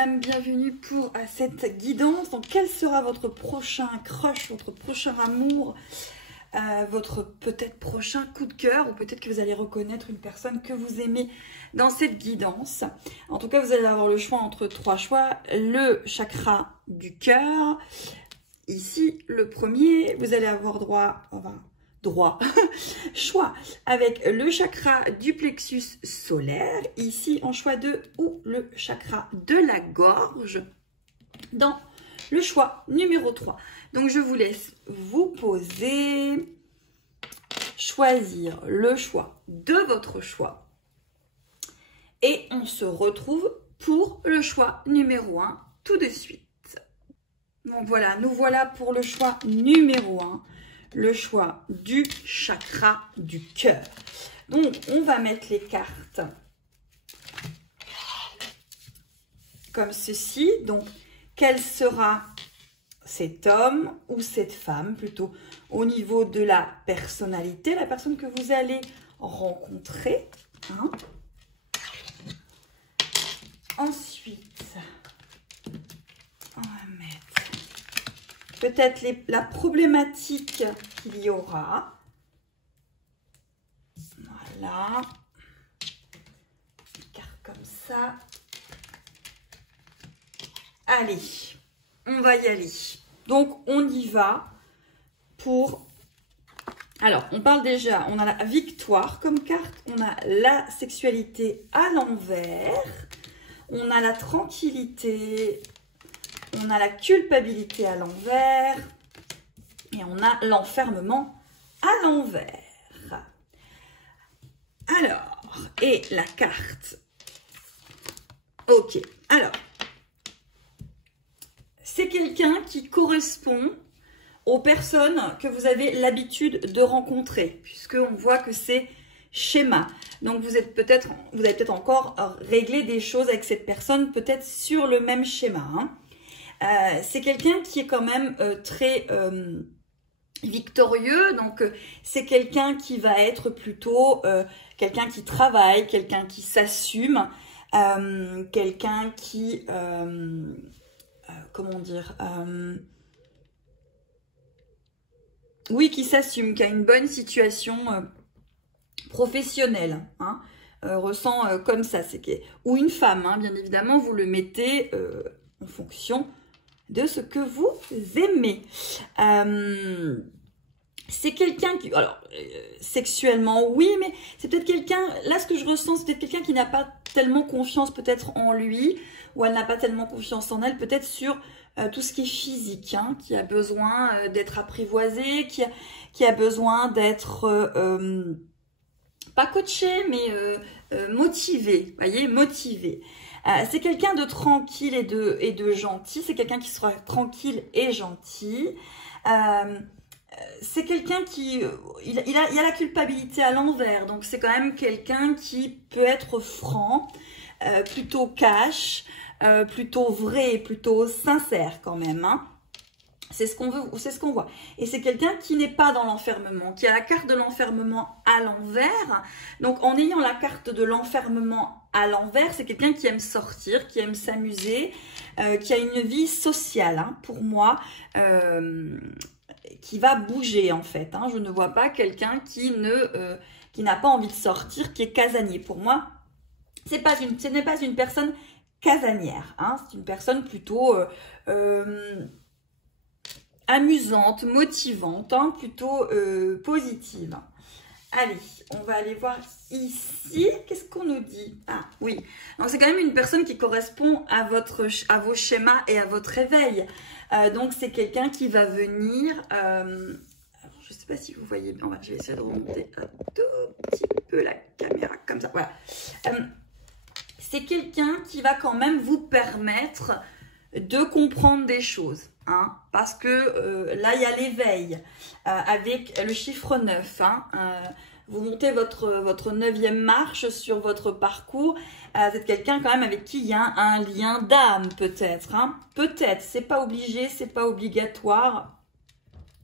mesdames, bienvenue pour cette guidance. Donc, quel sera votre prochain crush, votre prochain amour, votre peut-être prochain coup de cœur, ou peut-être que vous allez reconnaître une personne que vous aimez dans cette guidance. En tout cas, vous allez avoir le choix entre trois choix. Le chakra du cœur. Ici, le premier, vous allez avoir choix avec le chakra du plexus solaire, ici en choix 2, ou le chakra de la gorge dans le choix numéro 3. Donc je vous laisse vous poser, choisir le choix de votre choix et on se retrouve pour le choix numéro 1 tout de suite. Donc voilà, nous voilà pour le choix numéro 1. Le choix du chakra du cœur. Donc, on va mettre les cartes comme ceci. Donc, quel sera cet homme ou cette femme, plutôt au niveau de la personnalité, la personne que vous allez rencontrer. Hein. Ensuite, on va mettre peut-être la problématique qu'il y aura. Voilà. Une carte comme ça. Allez, on va y aller. Donc, on y va pour... Alors, on parle déjà, on a la victoire comme carte, on a la sexualité à l'envers, on a la tranquillité, on a la culpabilité à l'envers et on a l'enfermement à l'envers. Alors, et la carte. Ok, alors, c'est quelqu'un qui correspond aux personnes que vous avez l'habitude de rencontrer, puisqu'on voit que c'est schéma. Donc, vous avez peut-être encore réglé des choses avec cette personne, peut-être sur le même schéma, hein. C'est quelqu'un qui est quand même très victorieux, donc c'est quelqu'un qui va être plutôt quelqu'un qui travaille, quelqu'un qui s'assume, quelqu'un qui, comment dire, oui, qui s'assume, qui a une bonne situation professionnelle, hein, ressent comme ça, ou une femme, hein, bien évidemment, vous le mettez en fonction de ce que vous aimez. C'est quelqu'un qui... Alors, sexuellement, oui, mais c'est peut-être quelqu'un... Là, ce que je ressens, c'est peut-être quelqu'un qui n'a pas tellement confiance peut-être en lui, ou elle n'a pas tellement confiance en elle, peut-être sur tout ce qui est physique, hein, qui a besoin d'être apprivoisé, qui a besoin d'être... pas coaché, mais motivé, voyez, motivé. C'est quelqu'un de tranquille et de gentil. C'est quelqu'un qui sera tranquille et gentil. C'est quelqu'un qui... Il y a la culpabilité à l'envers. Donc, c'est quand même quelqu'un qui peut être franc, plutôt cash, plutôt vrai, plutôt sincère quand même, hein. C'est ce qu'on veut, c'est ce qu'on voit. Et c'est quelqu'un qui n'est pas dans l'enfermement, qui a la carte de l'enfermement à l'envers. Donc, en ayant la carte de l'enfermement à l'envers, c'est quelqu'un qui aime sortir, qui aime s'amuser, qui a une vie sociale, hein, pour moi, qui va bouger en fait, hein. Je ne vois pas quelqu'un qui n'a pas envie de sortir, qui est casanier. Pour moi, ce n'est pas une personne casanière, hein. C'est une personne plutôt... amusante, motivante, hein, plutôt positive. Allez, on va aller voir ici. Qu'est-ce qu'on nous dit? Ah oui, donc c'est quand même une personne qui correspond à vos schémas et à votre réveil. Donc c'est quelqu'un qui va venir... alors, je ne sais pas si vous voyez bien. Je vais essayer de remonter un tout petit peu la caméra comme ça. Voilà. C'est quelqu'un qui va quand même vous permettre de comprendre des choses. Hein, parce que là, il y a l'éveil avec le chiffre 9. Hein, vous montez votre 9e marche sur votre parcours. Vous êtes quelqu'un quand même avec qui il y a un lien d'âme peut-être. Hein, peut-être, c'est pas obligé, c'est pas obligatoire.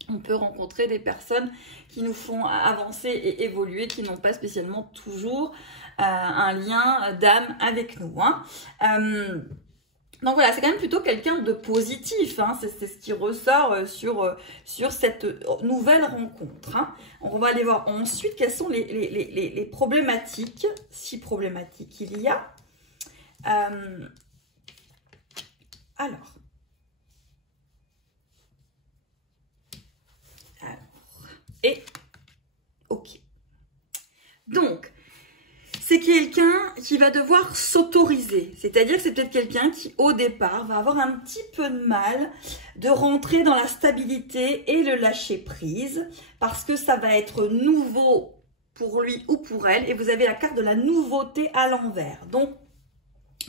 On peut rencontrer des personnes qui nous font avancer et évoluer, qui n'ont pas spécialement toujours un lien d'âme avec nous. Hein. Donc voilà, c'est quand même plutôt quelqu'un de positif, hein. C'est ce qui ressort sur cette nouvelle rencontre, hein. On va aller voir ensuite quelles sont les problématiques, si problématiques il y a. Alors, et ok. Donc, c'est quelqu'un qui va devoir s'autoriser. C'est-à-dire que c'est peut-être quelqu'un qui, au départ, va avoir un petit peu de mal de rentrer dans la stabilité et le lâcher-prise parce que ça va être nouveau pour lui ou pour elle. Et vous avez la carte de la nouveauté à l'envers. Donc,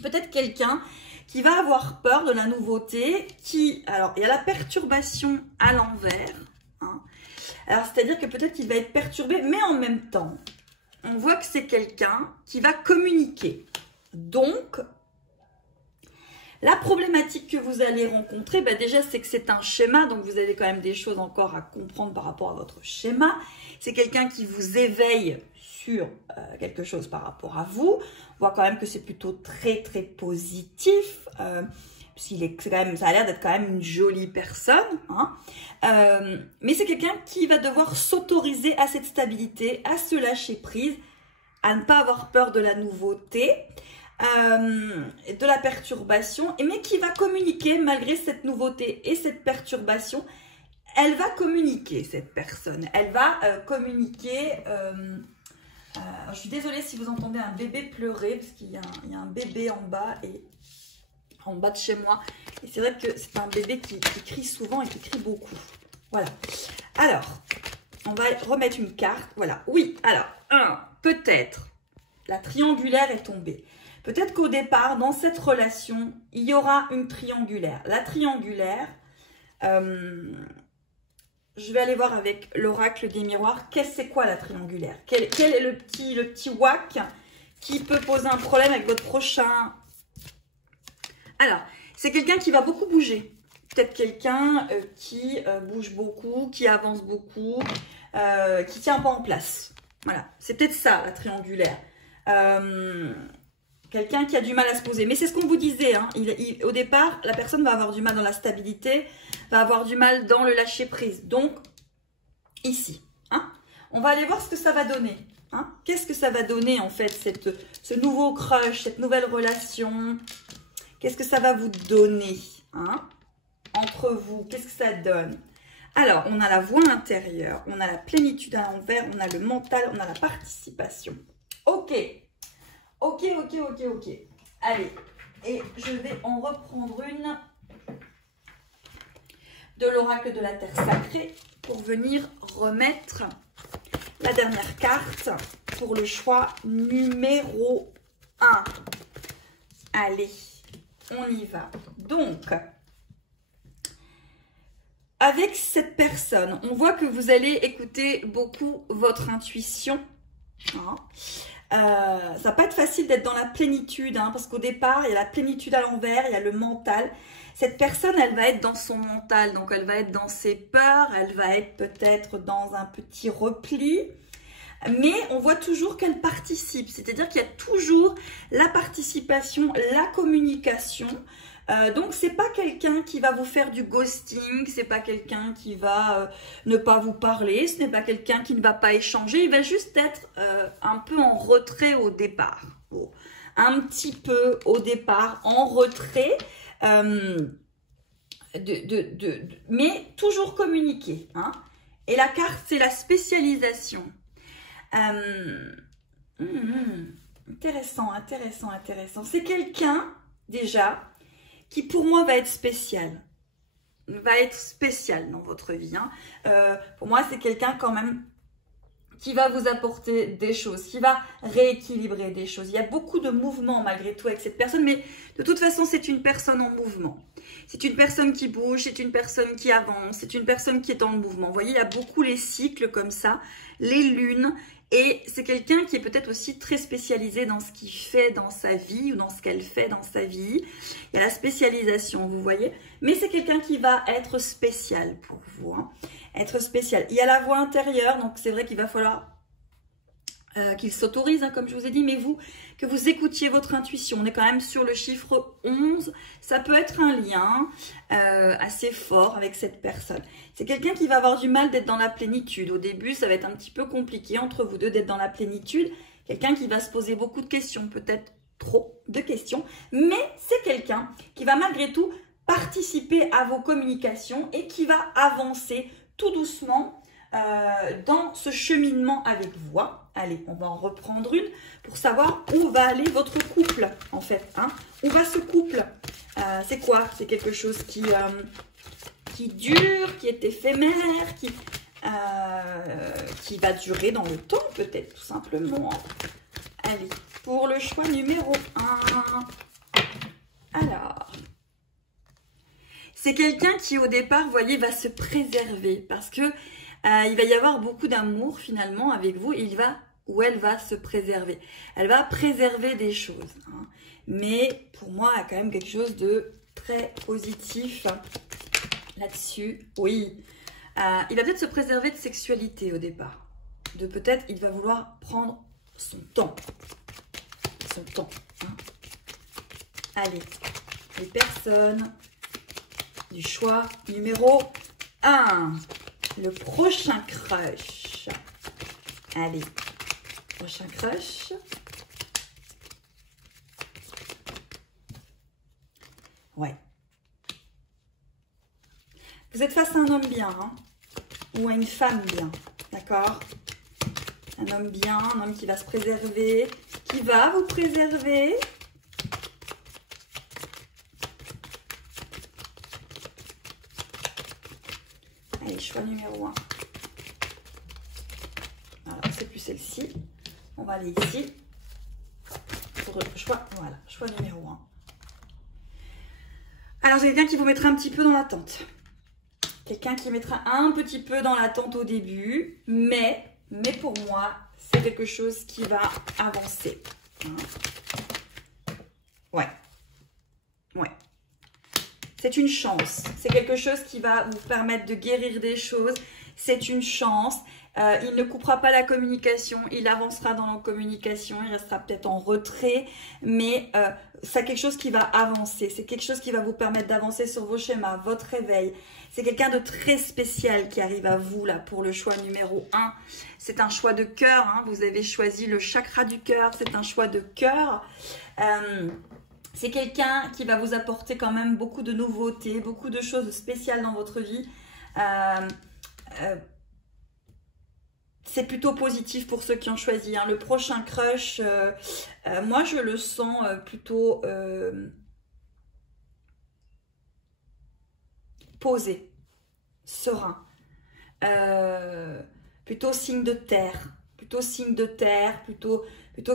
peut-être quelqu'un qui va avoir peur de la nouveauté. Alors, il y a la perturbation à l'envers, hein. Alors, c'est-à-dire que peut-être qu'il va être perturbé, mais en même temps, on voit que c'est quelqu'un qui va communiquer. Donc, la problématique que vous allez rencontrer, déjà, c'est que c'est un schéma. Donc, vous avez quand même des choses encore à comprendre par rapport à votre schéma. C'est quelqu'un qui vous éveille sur quelque chose par rapport à vous. On voit quand même que c'est plutôt très, très positif. Puisqu'il est quand même, ça a l'air d'être quand même une jolie personne, hein. Mais c'est quelqu'un qui va devoir s'autoriser à cette stabilité, à se lâcher prise, à ne pas avoir peur de la nouveauté, de la perturbation, mais qui va communiquer malgré cette nouveauté et cette perturbation. Elle va communiquer, cette personne. Elle va communiquer. Je suis désolée si vous entendez un bébé pleurer, parce qu'il y a un bébé en bas de chez moi. Et c'est vrai que c'est un bébé qui crie souvent et qui crie beaucoup. Voilà. Alors, on va remettre une carte. Voilà. Oui, alors, peut-être, la triangulaire est tombée. Peut-être qu'au départ, dans cette relation, il y aura une triangulaire. La triangulaire, je vais aller voir avec l'oracle des miroirs. C'est quoi la triangulaire? Quel est le petit whack qui peut poser un problème avec votre prochain? Alors, c'est quelqu'un qui va beaucoup bouger. Peut-être quelqu'un qui bouge beaucoup, qui avance beaucoup, qui ne tient pas en place. Voilà, c'est peut-être ça, la triangulaire. Quelqu'un qui a du mal à se poser. Mais c'est ce qu'on vous disait, hein. Au départ, la personne va avoir du mal dans la stabilité, va avoir du mal dans le lâcher-prise. Donc, ici, hein, on va aller voir ce que ça va donner. Hein. Qu'est-ce que ça va donner, en fait, ce nouveau crush, cette nouvelle relation? Qu'est-ce que ça va vous donner, hein, entre vous? Qu'est-ce que ça donne? Alors, on a la voix intérieure, on a la plénitude à l'envers, on a le mental, on a la participation. Ok. Ok. Allez, et je vais en reprendre une de l'oracle de la Terre Sacrée pour venir remettre la dernière carte pour le choix numéro 1. Allez. On y va. Donc, avec cette personne, on voit que vous allez écouter beaucoup votre intuition. Hein. Ça va pas être facile d'être dans la plénitude, hein, parce qu'au départ, il y a la plénitude à l'envers, il y a le mental. Cette personne, elle va être dans son mental, donc elle va être dans ses peurs, elle va être peut-être dans un petit repli. Mais on voit toujours qu'elle participe, c'est-à-dire qu'il y a toujours la participation, la communication. Donc, c'est pas quelqu'un qui va vous faire du ghosting, c'est pas quelqu'un qui va ne pas vous parler, ce n'est pas quelqu'un qui ne va pas échanger, il va juste être un peu en retrait au départ. Bon, un petit peu au départ, en retrait, mais toujours communiquer. Hein. Et la carte, c'est la spécialisation. Intéressant. C'est quelqu'un, déjà, qui pour moi va être spécial. Va être spécial dans votre vie. Hein. Pour moi, c'est quelqu'un quand même qui va vous apporter des choses, qui va rééquilibrer des choses. Il y a beaucoup de mouvements malgré tout avec cette personne, mais de toute façon, c'est une personne en mouvement. C'est une personne qui bouge, c'est une personne qui avance, c'est une personne qui est dans le mouvement. Vous voyez, il y a beaucoup les cycles comme ça, les lunes. Et c'est quelqu'un qui est peut-être aussi très spécialisé dans ce qu'il fait dans sa vie ou dans ce qu'elle fait dans sa vie. Il y a la spécialisation, vous voyez. Mais c'est quelqu'un qui va être spécial pour vous. Hein. Être spécial. Il y a la voix intérieure, donc c'est vrai qu'il va falloir qu'il s'autorise, hein, comme je vous ai dit, mais vous, que vous écoutiez votre intuition. On est quand même sur le chiffre 11. Ça peut être un lien assez fort avec cette personne. C'est quelqu'un qui va avoir du mal d'être dans la plénitude. Au début, ça va être un petit peu compliqué entre vous deux d'être dans la plénitude. Quelqu'un qui va se poser beaucoup de questions, peut-être trop de questions, mais c'est quelqu'un qui va malgré tout participer à vos communications et qui va avancer tout doucement dans ce cheminement avec vous. Allez, on va en reprendre une pour savoir où va aller votre couple, en fait. Hein. Où va ce couple? C'est quoi? C'est quelque chose qui dure, qui est éphémère, qui va durer dans le temps, peut-être, tout simplement. Allez, pour le choix numéro 1. Alors, c'est quelqu'un qui, au départ, vous voyez, va se préserver parce que il va y avoir beaucoup d'amour, finalement, avec vous. Il va ou elle va se préserver. Elle va préserver des choses. Hein. Mais, pour moi, il y a quand même quelque chose de très positif là-dessus. Oui. Il va peut-être se préserver de sexualité, au départ. Peut-être, il va vouloir prendre son temps. Son temps. Hein. Allez, les personnes du choix numéro 1. Le prochain crush. Allez, prochain crush. Ouais. Vous êtes face à un homme bien, hein, ou à une femme bien, d'accord? Un homme bien, un homme qui va se préserver, qui va vous préserver. Allez, choix numéro 1. Alors, c'est plus celle-ci. On va aller ici. Pour le choix, voilà, choix numéro 1. Alors, c'est quelqu'un qui vous mettra un petit peu dans l'attente. Quelqu'un qui mettra un petit peu dans l'attente au début, mais pour moi, c'est quelque chose qui va avancer. Hein? Ouais. Ouais. C'est une chance. C'est quelque chose qui va vous permettre de guérir des choses. C'est une chance. Il ne coupera pas la communication. Il avancera dans la communication. Il restera peut-être en retrait. Mais c'est quelque chose qui va avancer. C'est quelque chose qui va vous permettre d'avancer sur vos schémas, votre réveil. C'est quelqu'un de très spécial qui arrive à vous là pour le choix numéro 1. C'est un choix de cœur. Hein. Vous avez choisi le chakra du cœur. C'est un choix de cœur. C'est quelqu'un qui va vous apporter quand même beaucoup de nouveautés, beaucoup de choses spéciales dans votre vie. C'est plutôt positif pour ceux qui ont choisi. Hein. Le prochain crush, moi je le sens plutôt posé, serein. Plutôt signe de terre. Plutôt signe de terre, plutôt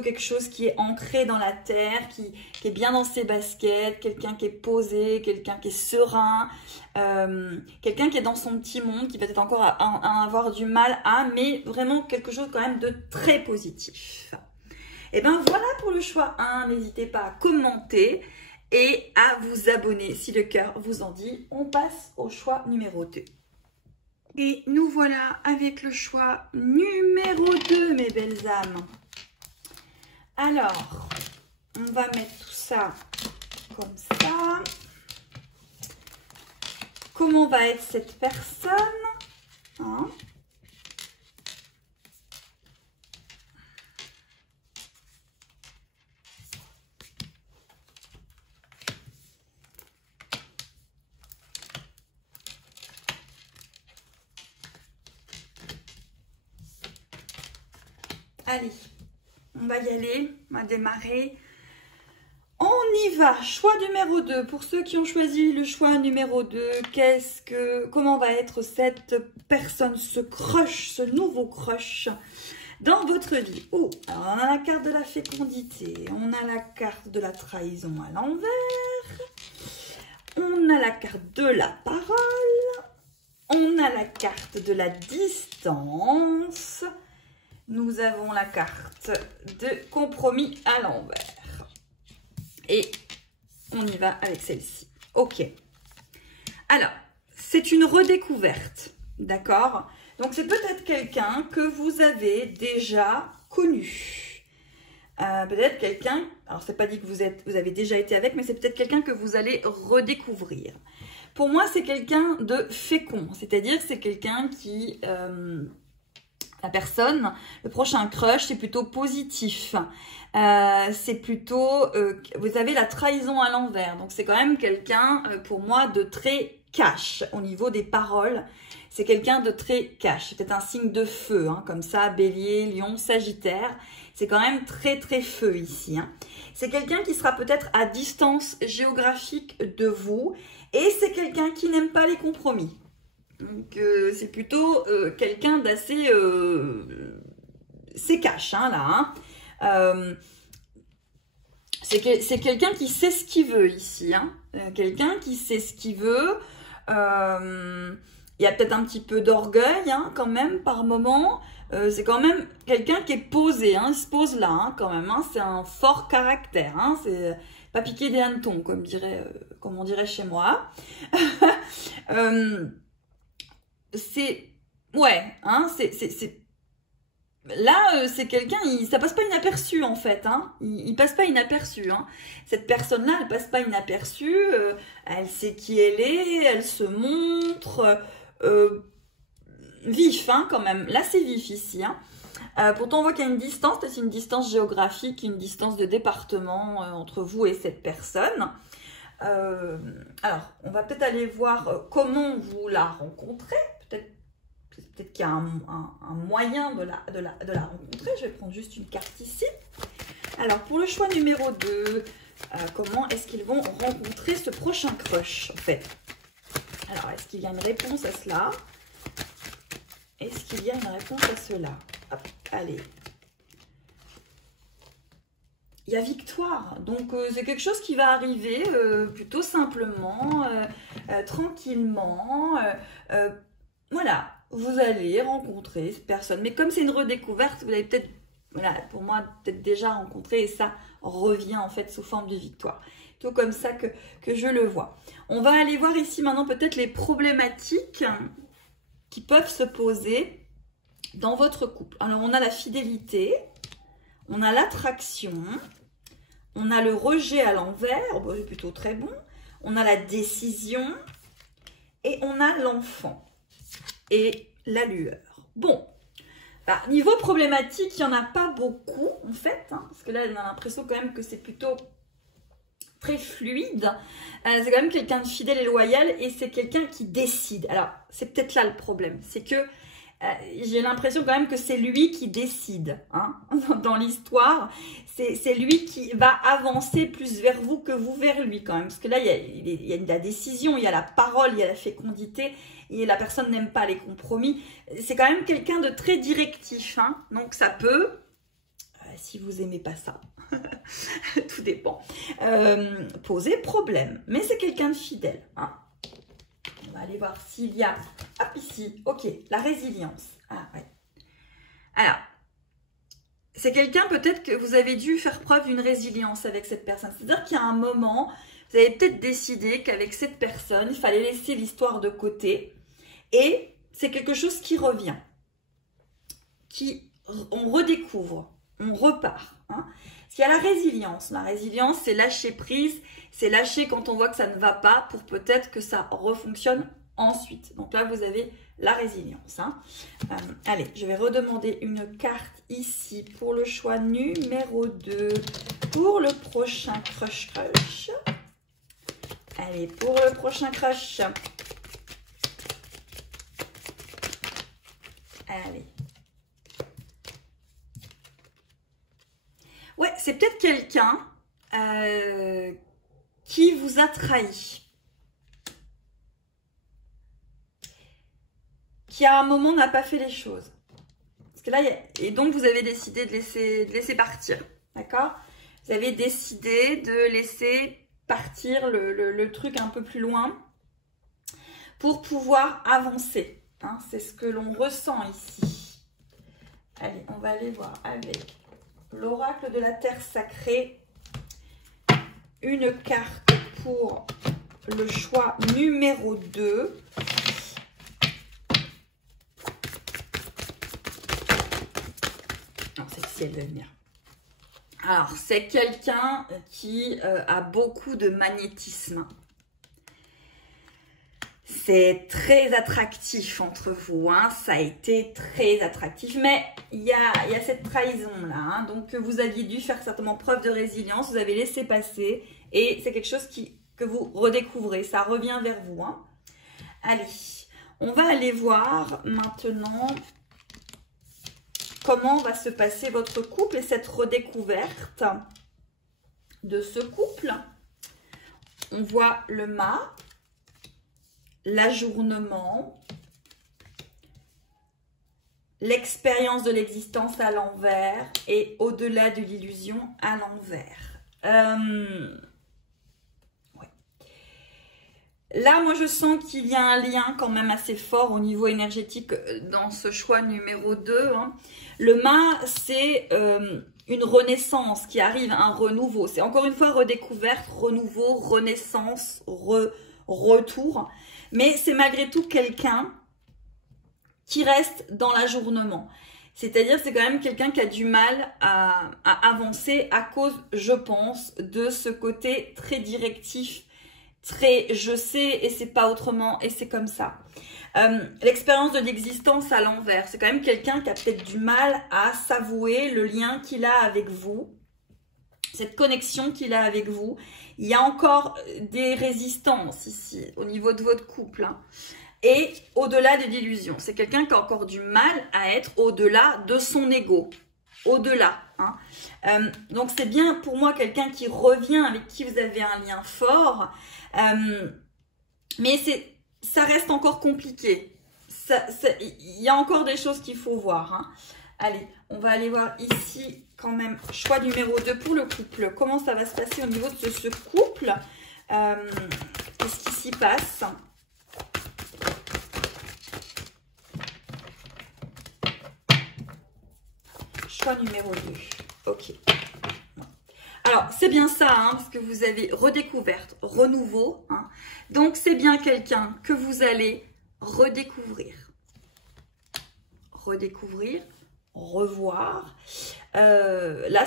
quelque chose qui est ancré dans la terre, qui est bien dans ses baskets, quelqu'un qui est posé, quelqu'un qui est serein, quelqu'un qui est dans son petit monde, qui va peut-être encore avoir du mal mais vraiment quelque chose quand même de très positif. Et bien voilà pour le choix 1, n'hésitez pas à commenter et à vous abonner si le cœur vous en dit. On passe au choix numéro 2. Et nous voilà avec le choix numéro 2, mes belles âmes. Alors, on va mettre tout ça comme ça. Comment va être cette personne? Hein? Allez, on va y aller, on va démarrer. On y va, choix numéro 2. Pour ceux qui ont choisi le choix numéro 2, comment va être cette personne, ce crush, ce nouveau crush dans votre vie? Oh, alors on a la carte de la fécondité, on a la carte de la trahison à l'envers, on a la carte de la parole, on a la carte de la distance. Nous avons la carte de compromis à l'envers. Et on y va avec celle-ci. Ok. Alors, c'est une redécouverte. D'accord? Donc, c'est peut-être quelqu'un que vous avez déjà connu. Peut-être quelqu'un, alors c'est pas dit que vous avez déjà été avec, mais c'est peut-être quelqu'un que vous allez redécouvrir. Pour moi, c'est quelqu'un de fécond, c'est-à-dire c'est quelqu'un qui... la personne, le prochain crush, c'est plutôt positif. C'est plutôt... vous avez la trahison à l'envers. Donc, c'est quand même quelqu'un, pour moi, de très cash au niveau des paroles. C'est quelqu'un de très cash. C'est peut-être un signe de feu, hein, comme ça, Bélier, Lion, Sagittaire. C'est quand même très, très feu ici. Hein. C'est quelqu'un qui sera peut-être à distance géographique de vous. Et c'est quelqu'un qui n'aime pas les compromis. Donc, c'est plutôt quelqu'un d'assez... c'est cash, hein, là. Hein. C'est quelqu'un qui sait ce qu'il veut ici. Hein. Quelqu'un qui sait ce qu'il veut. Il y a peut-être un petit peu d'orgueil, hein, quand même, par moment. C'est quand même quelqu'un qui est posé. Hein. Il se pose là, hein, quand même. Hein. C'est un fort caractère. Hein. C'est pas piquer des hannetons, comme on dirait chez moi. C'est... Ouais, hein, là, c'est quelqu'un, ça passe pas inaperçu, en fait, hein. Il passe pas inaperçu, hein. Cette personne-là, elle passe pas inaperçue, elle sait qui elle est, elle se montre, vif, hein, quand même. Là, c'est vif, ici, hein. Pourtant, on voit qu'il y a une distance, c'est une distance géographique, une distance de département entre vous et cette personne. Alors, on va peut-être aller voir comment vous la rencontrez. Peut-être qu'il y a un moyen de la rencontrer. Je vais prendre juste une carte ici. Alors, pour le choix numéro 2, comment est-ce qu'ils vont rencontrer ce prochain crush, en fait? Alors, est-ce qu'il y a une réponse à cela? Est-ce qu'il y a une réponse à cela? Hop, allez. Il y a victoire. Donc, c'est quelque chose qui va arriver plutôt simplement, tranquillement. Voilà. Vous allez rencontrer cette personne. Mais comme c'est une redécouverte, vous avez peut-être, voilà, pour moi, peut-être déjà rencontré et ça revient en fait sous forme de victoire. Tout comme ça que je le vois. On va aller voir ici maintenant peut-être les problématiques qui peuvent se poser dans votre couple. Alors, on a la fidélité, on a l'attraction, on a le rejet à l'envers, bon, c'est plutôt très bon, on a la décision et on a l'enfant. Et la lueur. Bon, bah, niveau problématique, il n'y en a pas beaucoup en fait, hein, parce que là, on a l'impression quand même que c'est plutôt très fluide. C'est quand même quelqu'un de fidèle et loyal et c'est quelqu'un qui décide. Alors, c'est peut-être là le problème, c'est que j'ai l'impression quand même que c'est lui qui décide hein, dans l'histoire. C'est lui qui va avancer plus vers vous que vous vers lui quand même. Parce que là, il y a la décision, il y a la parole, il y a la fécondité. Et la personne n'aime pas les compromis. C'est quand même quelqu'un de très directif. Hein, donc ça peut, si vous n'aimez pas ça, tout dépend, poser problème. Mais c'est quelqu'un de fidèle. Hein. On va aller voir s'il y a... Hop, ici, ok, la résilience. Ah, ouais. Alors, c'est quelqu'un peut-être que vous avez dû faire preuve d'une résilience avec cette personne. C'est-à-dire qu'il y a un moment, vous avez peut-être décidé qu'avec cette personne, il fallait laisser l'histoire de côté. Et c'est quelque chose qui revient. On redécouvre, on repart. Hein. Parce qu'il y a la résilience. La résilience, c'est lâcher prise. C'est lâcher quand on voit que ça ne va pas pour peut-être que ça refonctionne ensuite. Donc là, vous avez la résilience. Hein. Allez, je vais redemander une carte ici pour le choix numéro 2 pour le prochain crush. Allez, pour le prochain crush. Allez. Ouais, c'est peut-être quelqu'un qui vous a trahi. Qui à un moment n'a pas fait les choses. Parce que là, et donc vous avez décidé de laisser partir. D'accord? Vous avez décidé de laisser partir le truc un peu plus loin pour pouvoir avancer. Hein, c'est ce que l'on ressent ici. Allez, on va aller voir avec l'oracle de la terre sacrée. Une carte pour le choix numéro 2. Non, elle va venir. Alors, c'est quelqu'un qui a beaucoup de magnétisme. C'est très attractif entre vous, hein. Ça a été très attractif, mais il y a cette trahison-là, hein. Donc, vous aviez dû faire certainement preuve de résilience, vous avez laissé passer, et c'est quelque chose que vous redécouvrez, ça revient vers vous, hein. Allez, on va aller voir maintenant comment va se passer votre couple et cette redécouverte de ce couple. On voit le mât, l'ajournement, l'expérience de l'existence à l'envers et au-delà de l'illusion à l'envers. Ouais. Là, moi, je sens qu'il y a un lien quand même assez fort au niveau énergétique dans ce choix numéro 2. Hein. Le mât, c'est une renaissance qui arrive, un renouveau. C'est encore une fois redécouverte, renouveau, renaissance, retour. Mais c'est malgré tout quelqu'un qui reste dans l'ajournement. C'est-à-dire c'est quand même quelqu'un qui a du mal à avancer à cause, je pense, de ce côté très directif, très je sais et c'est pas autrement et c'est comme ça. L'expérience de l'existence à l'envers, c'est quand même quelqu'un qui a peut-être du mal à s'avouer le lien qu'il a avec vous, cette connexion qu'il a avec vous. Il y a encore des résistances ici au niveau de votre couple, hein. Et au-delà de l'illusion, c'est quelqu'un qui a encore du mal à être au-delà de son ego, au-delà, hein. Donc c'est bien pour moi quelqu'un qui revient, avec qui vous avez un lien fort, mais ça reste encore compliqué. Il y a encore des choses qu'il faut voir, hein. Allez, on va aller voir ici quand même, choix numéro 2 pour le couple. Comment ça va se passer au niveau de ce couple? Qu'est-ce qui s'y passe? Choix numéro 2. Ok. Alors, c'est bien ça, hein, parce que vous avez redécouverte, renouveau. Hein. Donc, c'est bien quelqu'un que vous allez redécouvrir. Redécouvrir, revoir. Là,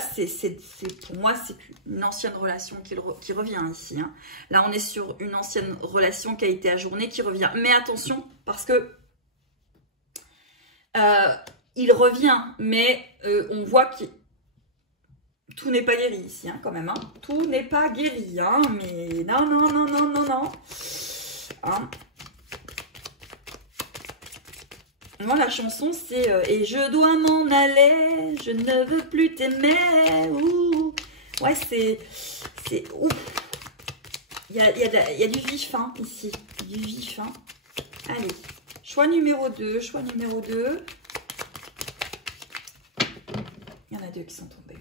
pour moi, c'est une ancienne relation qui revient ici. Hein. Là, on est sur une ancienne relation qui a été ajournée, qui revient. Mais attention, parce que il revient, mais on voit que tout n'est pas guéri ici, hein, quand même. Hein. Tout n'est pas guéri, hein, mais non, non, non, non, non, non. Hein. Moi, la chanson, c'est et je dois m'en aller, je ne veux plus t'aimer. Ouais, c'est ouf. Il y a du vif, hein, ici. Du vif, hein. Allez, choix numéro 2, choix numéro 2. Il y en a 2 qui sont tombés.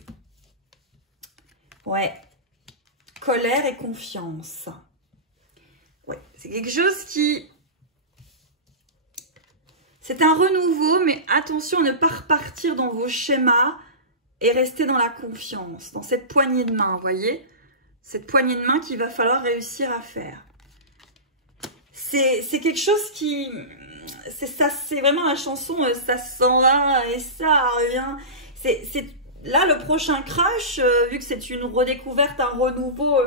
Ouais. Colère et confiance. Ouais, c'est quelque chose qui... C'est un renouveau, mais attention à ne pas repartir dans vos schémas et rester dans la confiance, dans cette poignée de main, vous voyez? Cette poignée de main qu'il va falloir réussir à faire. C'est quelque chose qui... C'est vraiment la chanson, ça s'en va et ça revient... Là, le prochain crash, vu que c'est une redécouverte, un renouveau,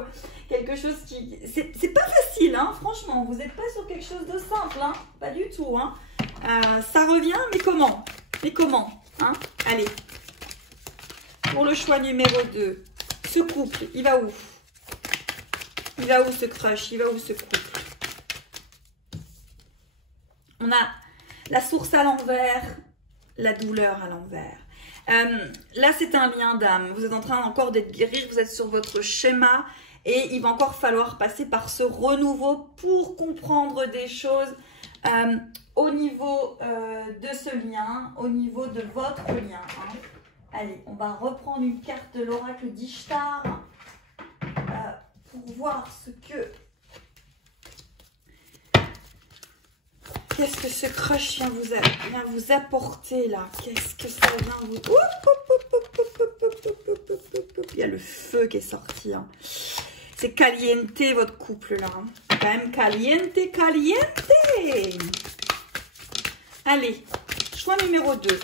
quelque chose qui... C'est pas facile, hein, franchement. Vous n'êtes pas sur quelque chose de simple, hein, pas du tout. Hein. Ça revient, mais comment? Mais comment, hein? Allez. Pour le choix numéro 2, ce couple, il va où? Il va où ce crush? Il va où ce couple? On a la source à l'envers, la douleur à l'envers. Là, c'est un lien d'âme. Vous êtes en train encore d'être guéri, vous êtes sur votre schéma et il va encore falloir passer par ce renouveau pour comprendre des choses au niveau de ce lien, au niveau de votre lien. Hein. Allez, on va reprendre une carte de l'oracle d'Ishtar pour voir ce que... Qu'est-ce que ce crush vient vous apporter là? Qu'est-ce que ça vient vous... Il y a le feu qui est sorti. Hein. C'est caliente votre couple là. Hein. Quand même caliente, caliente. Allez, choix numéro 2.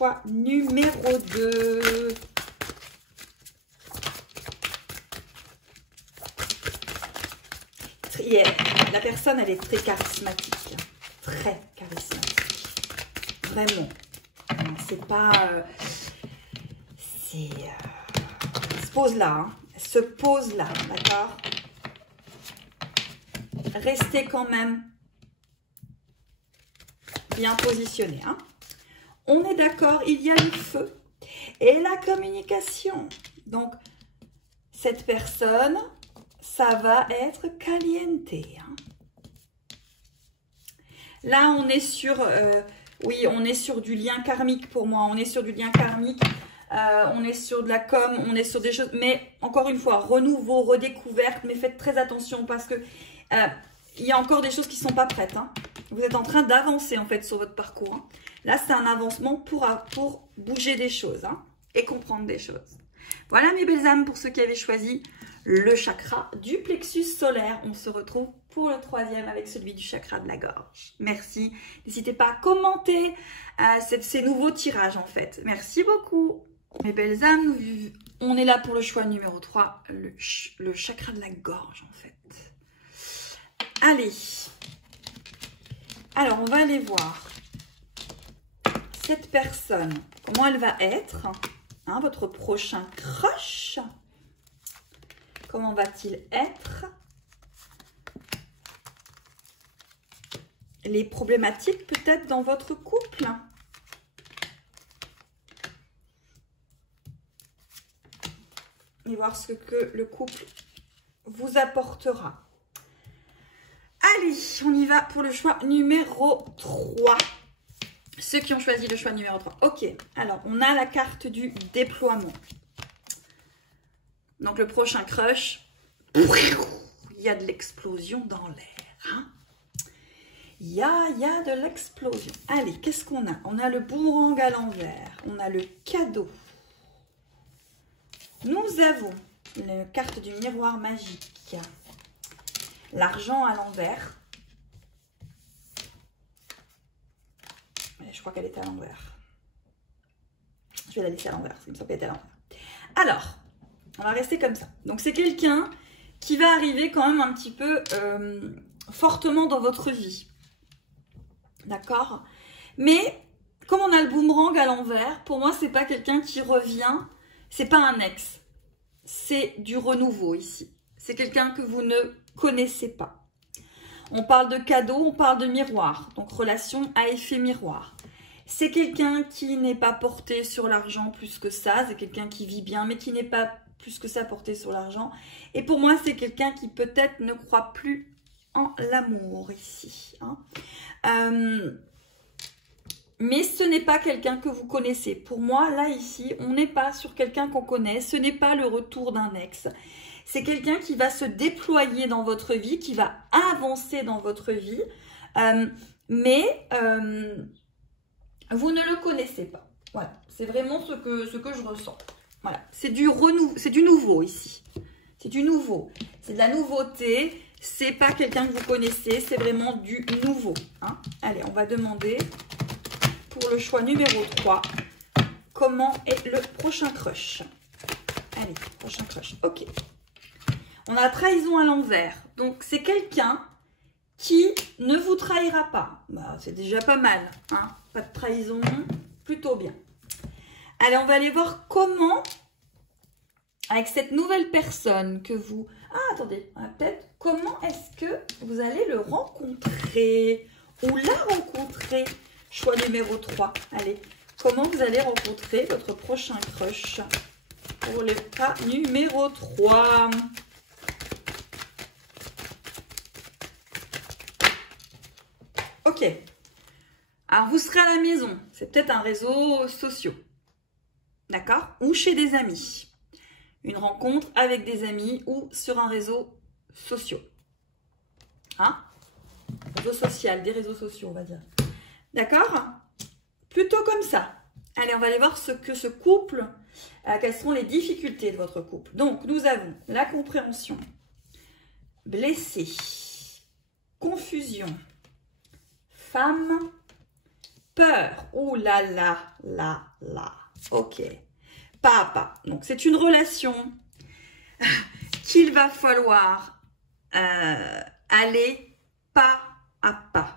choix numéro 2. La personne, elle est très charismatique. Très charismatique. Vraiment. C'est pas... elle se pose là. Hein. Elle se pose là, d'accord? Restez quand même bien positionné. Hein. On est d'accord, il y a le feu et la communication. Donc, cette personne, ça va être caliente. Hein. Là, on est sur, oui, on est sur du lien karmique pour moi. On est sur du lien karmique. On est sur de la com, on est sur des choses. Mais encore une fois, renouveau, redécouverte. Mais faites très attention parce que il y a encore des choses qui ne sont pas prêtes. Hein. Vous êtes en train d'avancer en fait sur votre parcours. Hein. Là, c'est un avancement pour bouger des choses hein, et comprendre des choses. Voilà mes belles âmes pour ceux qui avaient choisi le chakra du plexus solaire. On se retrouve pour le 3e avec celui du chakra de la gorge. Merci. N'hésitez pas à commenter ces nouveaux tirages en fait. Merci beaucoup. Mes belles âmes, on est là pour le choix numéro 3, le chakra de la gorge en fait. Allez. Alors, on va aller voir cette personne, comment elle va être, hein, votre prochain crush. Comment va-t-il être? Les problématiques peut-être dans votre couple. Et voir ce que le couple vous apportera. Allez, on y va pour le choix numéro 3. Ceux qui ont choisi le choix numéro 3. Ok, alors on a la carte du déploiement. Donc le prochain crush, il y a de l'explosion dans l'air. Hein, il y a de l'explosion. Allez, qu'est-ce qu'on a? On a le boomerang à l'envers. On a le cadeau. Nous avons la carte du miroir magique. L'argent à l'envers. Je crois qu'elle était à l'envers. Je vais la laisser à l'envers. Il me semble qu'elle était à l'envers. Alors, on va rester comme ça. Donc, c'est quelqu'un qui va arriver quand même un petit peu fortement dans votre vie. D'accord? Mais, comme on a le boomerang à l'envers, pour moi, c'est pas quelqu'un qui revient. C'est pas un ex. C'est du renouveau ici. C'est quelqu'un que vous ne connaissez pas. On parle de cadeau, on parle de miroir. Donc, relation à effet miroir. C'est quelqu'un qui n'est pas porté sur l'argent plus que ça. C'est quelqu'un qui vit bien, mais qui n'est pas plus que ça porté sur l'argent. Et pour moi, c'est quelqu'un qui peut-être ne croit plus en l'amour ici. Hein. Mais ce n'est pas quelqu'un que vous connaissez. Pour moi, là, ici, on n'est pas sur quelqu'un qu'on connaît. Ce n'est pas le retour d'un ex. C'est quelqu'un qui va se déployer dans votre vie, qui va avancer dans votre vie. Mais vous ne le connaissez pas. Voilà, c'est vraiment ce que je ressens. Voilà, c'est du renouveau, c'est du nouveau ici. C'est du nouveau. C'est de la nouveauté. C'est pas quelqu'un que vous connaissez, c'est vraiment du nouveau. Hein. Allez, on va demander pour le choix numéro 3, comment est le prochain crush? Allez, prochain crush. Ok. On a trahison à l'envers. Donc, c'est quelqu'un qui ne vous trahira pas. Bah, c'est déjà pas mal. Hein. Pas de trahison, plutôt bien. Allez, on va aller voir comment, avec cette nouvelle personne que vous... Ah, attendez, peut-être, comment est-ce que vous allez le rencontrer ou la rencontrer? Choix numéro 3. Allez, comment vous allez rencontrer votre prochain crush pour le cas numéro 3. Ok. Alors, vous serez à la maison. C'est peut-être un réseau social. D'accord? Ou chez des amis. Une rencontre avec des amis ou sur un réseau social. Hein? Réseau social, des réseaux sociaux, on va dire. D'accord? Plutôt comme ça. Allez, on va aller voir ce que ce couple, quelles seront les difficultés de votre couple. Donc, nous avons la compréhension, blessé, confusion, femme, peur. Ouh là là, là, là. Ok. Pas à pas. Donc, c'est une relation qu'il va falloir aller pas à pas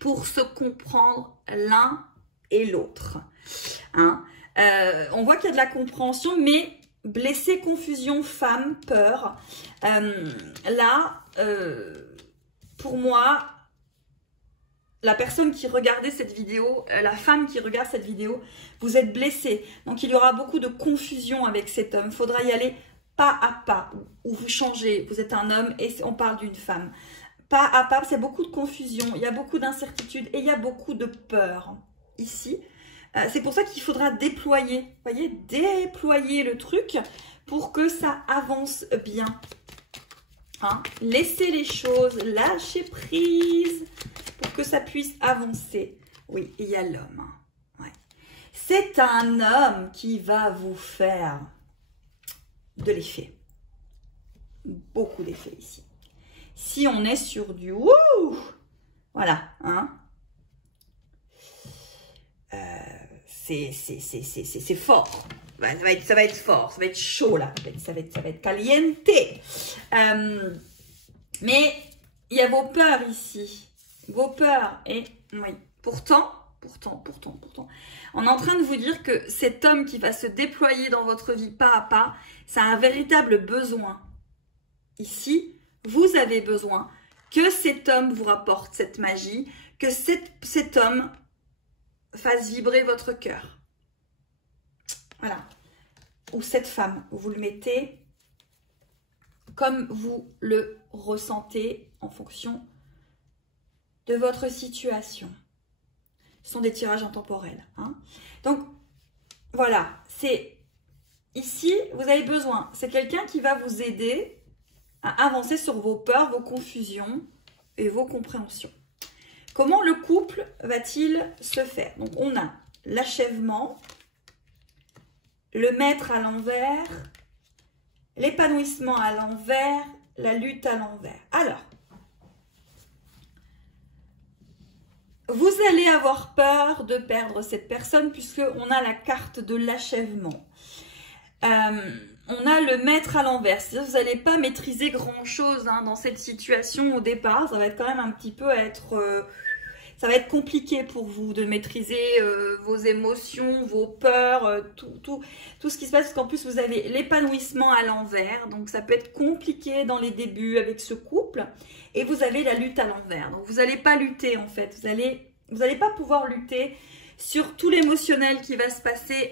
pour se comprendre l'un et l'autre. Hein? On voit qu'il y a de la compréhension, mais blessé, confusion, femme, peur. Là, pour moi, la personne qui regardait cette vidéo, la femme qui regarde cette vidéo, vous êtes blessé. Donc, il y aura beaucoup de confusion avec cet homme. Il faudra y aller pas à pas, où vous changez. Vous êtes un homme et on parle d'une femme. Pas à pas, c'est beaucoup de confusion, il y a beaucoup d'incertitudes et il y a beaucoup de peur ici. C'est pour ça qu'il faudra déployer, vous voyez, déployer le truc pour que ça avance bien. Hein? Laissez les choses, lâcher prise pour que ça puisse avancer. Oui, il y a l'homme. Ouais. C'est un homme qui va vous faire de l'effet. Beaucoup d'effets ici. Si on est sur du wouh, voilà, hein. C'est fort. Ça va être fort, ça va être chaud là, ça va être caliente. Mais il y a vos peurs ici, vos peurs. Et oui, pourtant, on est en train de vous dire que cet homme qui va se déployer dans votre vie pas à pas, ça a un véritable besoin. Ici, vous avez besoin que cet homme vous rapporte cette magie, que cet homme fasse vibrer votre cœur. Voilà. Ou cette femme, vous le mettez comme vous le ressentez en fonction de votre situation. Ce sont des tirages intemporels. Hein. Donc, voilà. C'est ici, vous avez besoin. C'est quelqu'un qui va vous aider à avancer sur vos peurs, vos confusions et vos compréhensions. Comment le couple va-t-il se faire? Donc, on a l'achèvement, le maître à l'envers, l'épanouissement à l'envers, la lutte à l'envers. Alors, vous allez avoir peur de perdre cette personne puisqu'on a la carte de l'achèvement. On a le maître à l'envers. C'est-à-dire que vous n'allez pas maîtriser grand-chose hein, dans cette situation au départ. Ça va être quand même un petit peu ça va être compliqué pour vous de maîtriser vos émotions, vos peurs, tout ce qui se passe. Parce qu'en plus, vous avez l'épanouissement à l'envers. Donc, ça peut être compliqué dans les débuts avec ce couple. Et vous avez la lutte à l'envers. Donc, vous n'allez pas lutter en fait. Vous allez pas pouvoir lutter sur tout l'émotionnel qui va se passer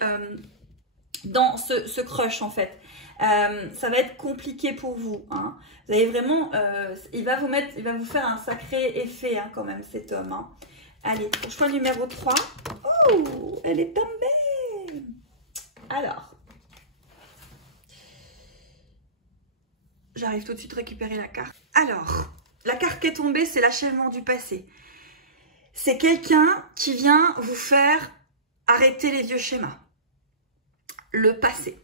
dans ce crush en fait. Ça va être compliqué pour vous. Hein. Vous avez vraiment, il va vous faire un sacré effet hein, quand même cet homme. Hein. Allez, pour choix numéro 3. Oh, elle est tombée. Alors, j'arrive tout de suite récupérer la carte. Alors, la carte qui est tombée, c'est l'achèvement du passé. C'est quelqu'un qui vient vous faire arrêter les vieux schémas. Le passé.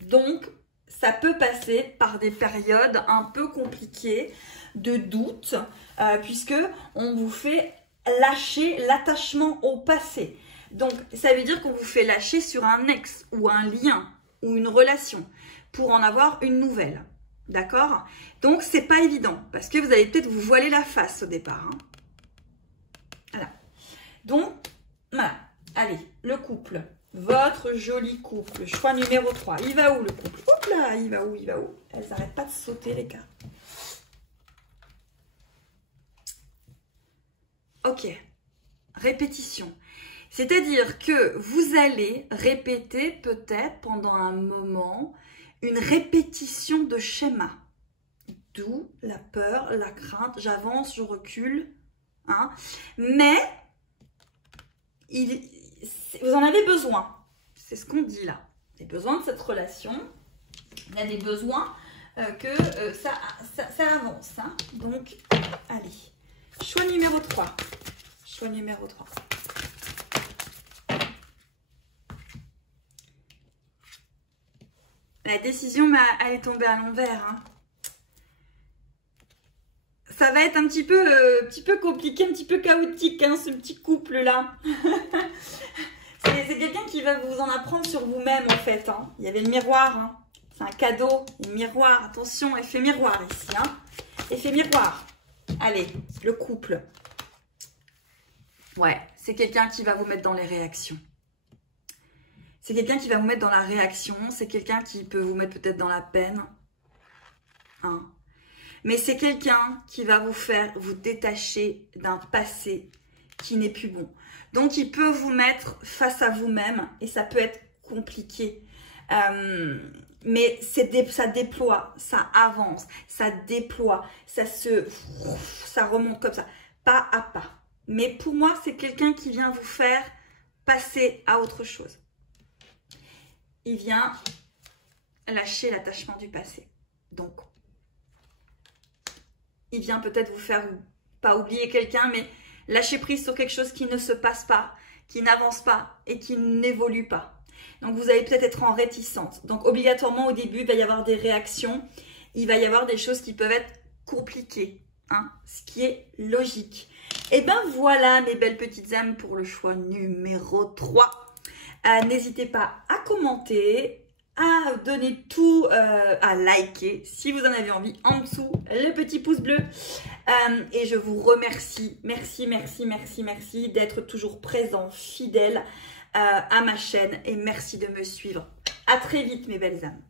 Donc, ça peut passer par des périodes un peu compliquées de doute, puisque on vous fait lâcher l'attachement au passé. Donc, ça veut dire qu'on vous fait lâcher sur un ex ou un lien ou une relation pour en avoir une nouvelle. D'accord? Donc, c'est pas évident parce que vous allez peut-être vous voiler la face au départ. Hein. Voilà. Donc, voilà. Allez, le couple. Votre joli couple. Choix numéro 3. Il va où le couple? Hop là, il va où? Il va où? Elles n'arrêtent pas de sauter les cartes. Ok. Répétition. C'est-à-dire que vous allez répéter peut-être pendant un moment une répétition de schéma. D'où la peur, la crainte. J'avance, je recule. Hein? Mais vous en avez besoin. C'est ce qu'on dit là. Vous avez besoin de cette relation. Vous avez besoin que ça avance. Hein. Donc, allez. Choix numéro 3. Choix numéro 3. La décision, elle est tombée à l'envers. Hein. ça va être un petit peu compliqué, un petit peu chaotique, hein, ce petit couple-là. C'est quelqu'un qui va vous en apprendre sur vous-même, en fait. Hein. Il y avait le miroir, hein. C'est un cadeau, le miroir. Attention, effet miroir ici. Hein. Effet miroir. Allez, le couple. Ouais, c'est quelqu'un qui va vous mettre dans les réactions. C'est quelqu'un qui va vous mettre dans la réaction. C'est quelqu'un qui peut vous mettre peut-être dans la peine. Hein. Mais c'est quelqu'un qui va vous faire vous détacher d'un passé qui n'est plus bon. Donc, il peut vous mettre face à vous-même et ça peut être compliqué. Mais ça déploie, ça avance, ça déploie, ça remonte comme ça, pas à pas. Mais pour moi, c'est quelqu'un qui vient vous faire passer à autre chose. Il vient lâcher l'attachement du passé. Donc, il vient peut-être vous faire, pas oublier quelqu'un, mais lâcher prise sur quelque chose qui ne se passe pas, qui n'avance pas et qui n'évolue pas. Donc, vous allez peut-être être en réticence. Donc, obligatoirement, au début, il va y avoir des réactions. Il va y avoir des choses qui peuvent être compliquées, hein, ce qui est logique. Et ben voilà, mes belles petites âmes, pour le choix numéro 3. N'hésitez pas à commenter, à donner tout, à liker si vous en avez envie en dessous, le petit pouce bleu. Et je vous remercie, merci d'être toujours présent, fidèle à ma chaîne et merci de me suivre. À très vite mes belles âmes.